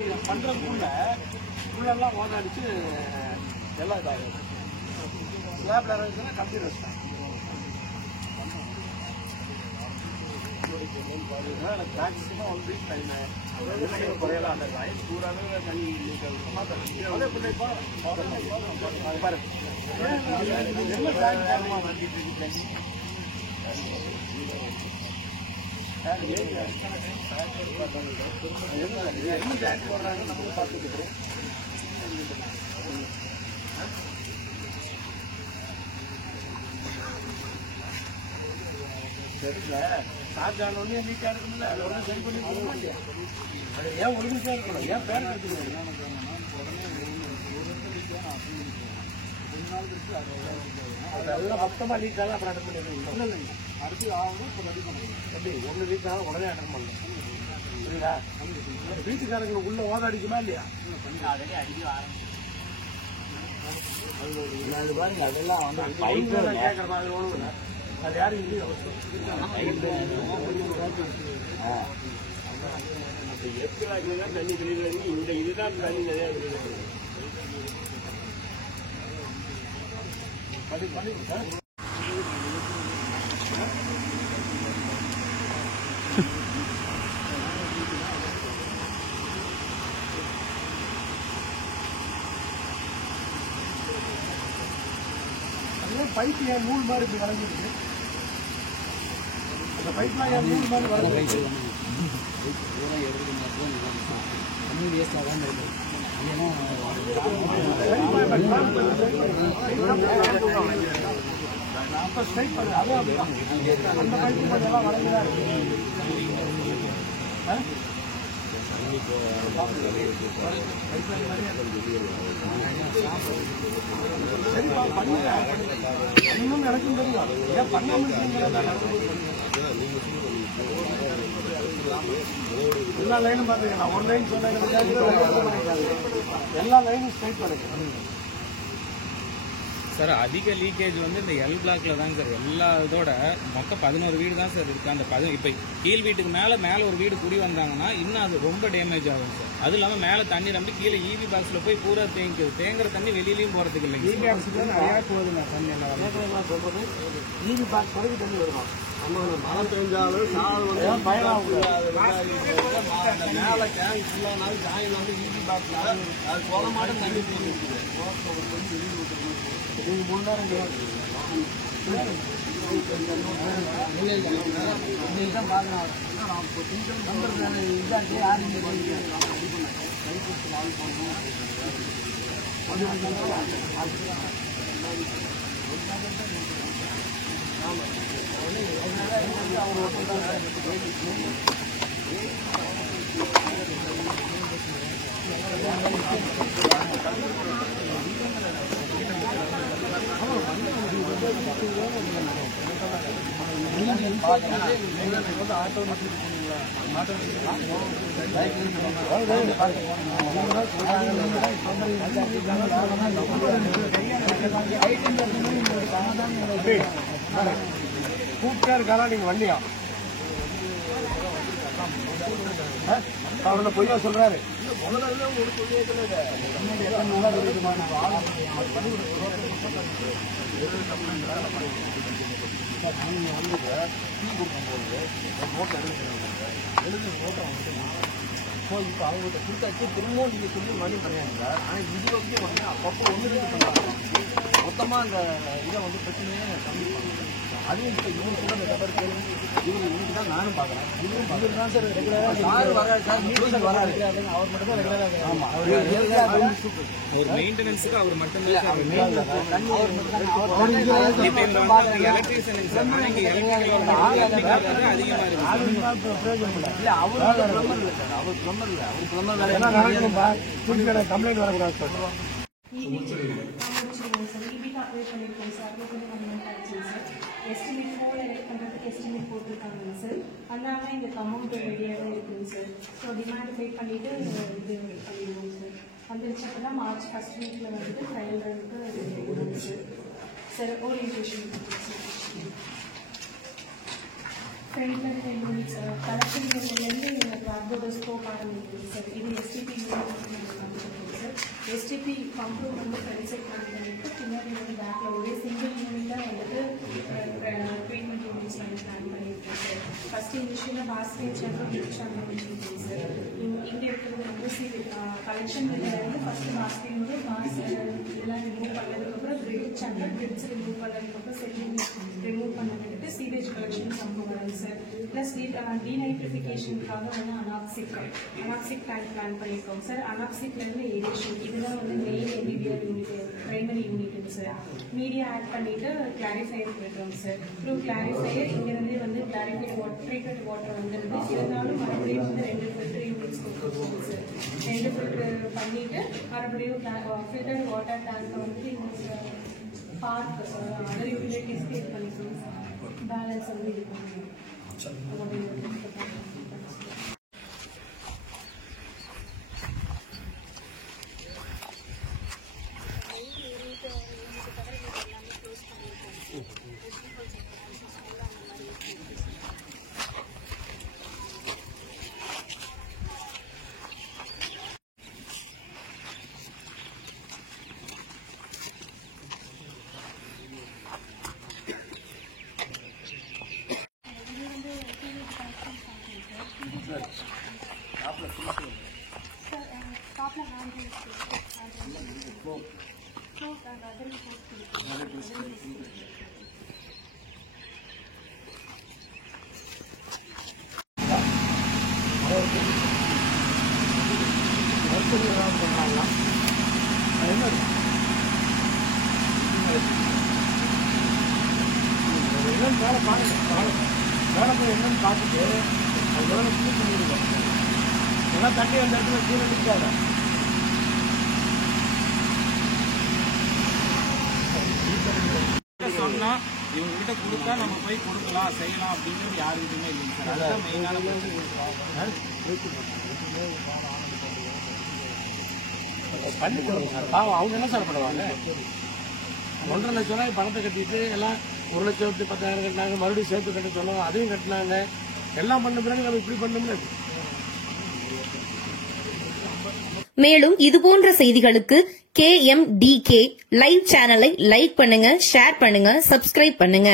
பண்றதுக்குள்ள உள்ளெல்லாம் ஓதாடிச்சு எல்லாம் இதாகும். லேப்ல இருந்துச்சுன்னா கம்ப்யூட்டர் வச்சுட்டாங்க. எனக்கு மேக்ஸிமம் 1 வீக் டைம் குறையலாம். அந்த லைன் பூராவே தண்ணி அதே பிள்ளை பாரு என்ன டேங்க் போடுறாங்க நம்ம பார்த்துக்கிட்டு தெரியல. சார்ஜ் ஆனோடனே லீக்காக இருக்குல்ல, அதை உடனே சரி பண்ணி போக இல்லையா? அது ஏன் ஒரு நிமிஷம் இருக்கணும், ஏன் பேர் எடுத்துக்கணும்? அதெல்லாம் மொத்தமாக லீக் ஆகலாம். அப்புறம் அட்டன் பண்ணிடுறீங்க. இல்லை இல்லைங்க, அடுத்து ஆகணும். இப்போ ரெடி பண்ணுங்க. எப்படி 1 வீக் ஆகும் உடனே அட்டன் பண்ணலாம். சரிங்களா? வீட்டுக்காரங்களை உள்ள ஓதாடிக்குமா இல்லையா? அது பாருங்க, அதெல்லாம் வந்து கேட்கற மாதிரி ஒன்றும் இல்லை. அது யாரும் இல்லையா? தண்ணி தெளிவு இந்த இதுதான் தண்ணி நிறையா பண்ணி சார். பைப் ஏன் நூல் மாதிரி இப்படி வளைஞ்சிருக்கு? அந்த பைப்லாம் ஏன் நூல் மாதிரி வளைஞ்சிருக்கு? அப்ப ஸ்ட்ரைட் பண்ணு. அதுவும் அப்படிதான். அந்த பைப்பு கொஞ்சம் எல்லாம் வளைஞ்சுதான் இருக்கு. சரிப்பா, பண்ணுங்க. இன்னும் எனக்கும் தெரியும். ஏன் பண்ணாம எல்லா லைனும் பாத்துக்கங்க. நான் 1 லைன் சொன்னேன், எல்லா லைனும் ஸ்ட்ரைட் பண்ணிக்கிறேன் சார். அதிக லீக்கேஜ் வந்து இந்த எல் பிளாக்ல தான் சார். எல்லா இதோட மொத்தம் 11 வீடு தான் சார் இருக்கு. அந்த இப்போ கீழ் வீட்டுக்கு மேலே ஒரு வீடு குடி வந்தாங்கன்னா இன்னும் அது ரொம்ப டேமேஜ் ஆகும் சார். அது இல்லாமல் மேலே தண்ணி ரொம்ப கீழே ஈவி பாக்ஸில் போய் பூரா தேங்குற தண்ணி வெளியிலையும் போகிறதுக்கு இல்லைங்க. ஈவி பாக்ஸுக்கு நிறையா போகுதுங்க தண்ணி. எல்லாம் சொல்றது ஈவி பாக்ஸ் வரைக்கும் தண்ணி வருமா? மழை பெஞ்சாலும் சாதம் மேலே டேங்க் ஃபுல்லானாலும் ஜாயின் வந்து ஈவி பாக்ஸில் அது போல மாட்டம் தண்ணி போயிருக்கு. 3 நேரம் தான் பார்க்கலாம். இதாச்சு யாரும் ஆட்டோ கூப்பிட்டா இருக்காரா? நீங்க வண்டியா அவரோட பொய்யா சொல்றாரு. இப்போ அவங்கள்ட்ட கொடுத்தாச்சு. திரும்பவும் நீங்க சொல்லி மணி பண்ணியாங்க. ஆனால் இது வந்து அப்பப்போ ஒன்று பண்ணுறாங்க. மொத்தமாக அந்த இதை வந்து பிரச்சனையே கம்மி பண்ணுறாங்க. அதுவும் இப்போ இவங்க கூட இந்த நபர் கேள்வி இவங்களுக்கு தான் நானும் பார்க்குறேன். இவங்க தான் சார் ரெகுலராக சார் வராது சார். மீட்டிங் வராது. அவர் மட்டும் தான் ரெகுலராக. ஆமாம், ஒரு மெயின்டெனன்ஸுக்கு அவர் மட்டும் தான் சார். தண்ணி எலக்ட்ரிஷியன் சார். அதிகமாக இல்லை, அவர் பிளம்பர் இல்லை சார். அவர் பிளம்பர் இல்லை. அவர் பிளம்பர் கம்ப்ளைண்ட் வரக்கூடாது சார். எஸ்டிமேட் 4 எலெக்ட் பண்ணுறதுக்கு எஸ்டிமேட் போட்டிருக்காங்க சார். அதனால எங்களுக்கு அமௌண்ட் ரெடியாக தான் இருக்குங்க சார். ஸோ டிமாண்ட் பே பண்ணிவிட்டு இது பண்ணிடுவோம் சார். வந்துருச்சு அப்படின்னா மார்ச் 1st வீக்கில் வந்துட்டு ட்ரையல் ரனுக்கு சார். சார் ஓரியன்டேஷன் ஃப்ரெண்டில் 10 minutes கலெக்ஷன்லேருந்து எங்களுக்கு அப்டோட ஸ்கோப் ஆரம்பிக்குது சார். இது எஸ்டிபி எஸ்டிபி பம்ப் ரூம் வந்து ஃப்ரண்ட் சைட் பிளான் பண்ணிட்டு பின்னாடி வந்து பேக்கில் ஒரே சிங்கிள் யூனிட்டாக வந்துட்டு ட்ரீட்மெண்ட் யூனிட்ஸ் வந்து பிளான் பண்ணியிருக்கோம் சார். ஃபஸ்ட்டு இனிஷியலாக பாஸ்கெட் சேனல் முடிச்சாங்க வச்சுருக்கோம் சார். இங்கே இருக்கிறது வந்து கலெக்ஷன் இருந்து ஃபஸ்ட்டு பாஸ்கெட் மாஸ் இதெல்லாம் ரிமூவ் பண்ணதுக்கப்புறம் கிரிட் சேனல் கிரிட்ஸ் ரிமூவ் பண்ணதுக்கப்புறம் செட்டிங் ரிமூவ் பண்ணதுக்கிட்டு சீவேஜ் கலெக்ஷன் சம்பவம் வரும் சார். ப்ளஸ் டீநைட்ரிஃபிகேஷனுக்காக வந்து அனாக்சிக் டேங்க் பிளான் பண்ணியிருக்கோம் சார். அனாக்சிக்லேருந்து ஏரேஷன் இதுதான் வந்து main MBBR unit primary unit sir. Media add பண்ணிட்டு கிளாரிஃபையர் போயிட்டோம் சார். த்ரூ கிளாரிஃபையர் இங்கேருந்தே வந்து கிளாரிஃபைட் ட்ரீட்டட் வாட்டர் வந்துருந்து இருந்தாலும் மறுபடியும் வந்து 2 ஃபில்டர் யூனிட்ஸ் கொடுத்துருக்கோம் சார். 2 ஃபில்டர் பண்ணிட்டு மறுபடியும் ஃபில்டர் வாட்டர் டேங்கை வந்து பார்க் அதர் யூட்டிலிட்டிஸ் கிரியேட் பண்ணிக்கணும் சார். பேலன்ஸ் வந்து இது பண்ணுவோம். என்னன்னு பார்த்துட்டு அது எவ்வளோ க்ளீன் பண்ணிடுவோம். எல்லாம் தண்ணி அந்த இடத்துல கீழே நிற்காத. சொன்னா இவங்ககிட்ட கொடுத்தா நம்ம போய் கொடுக்கலாம் செய்யலாம் அப்படிங்கிறது யாருக்கிட்டுமே இல்லைங்க சார். அதுதான் மெயினான பண்ணிக்கிறோம் சார். பாவம் அவங்க என்ன சார் பண்ணுவாங்க? 1.5 லட்சம் ரூபாய் பணத்தை கட்டிட்டு எல்லாம் 1,10,000 கட்டினாங்க, மறுபடியும் சேர்த்து கட்ட சொன்னோம், அதையும் கட்டினாங்க. எல்லாம் பண்ண பிறகு நம்ம இப்படி பண்ணோம்ல. மேலும் இதுபோன்ற செய்திகளுக்கு KMDK லைவ் சேனலை லைக் பண்ணுங்க, ஷேர் பண்ணுங்க, சப்ஸ்கிரைப் பண்ணுங்க.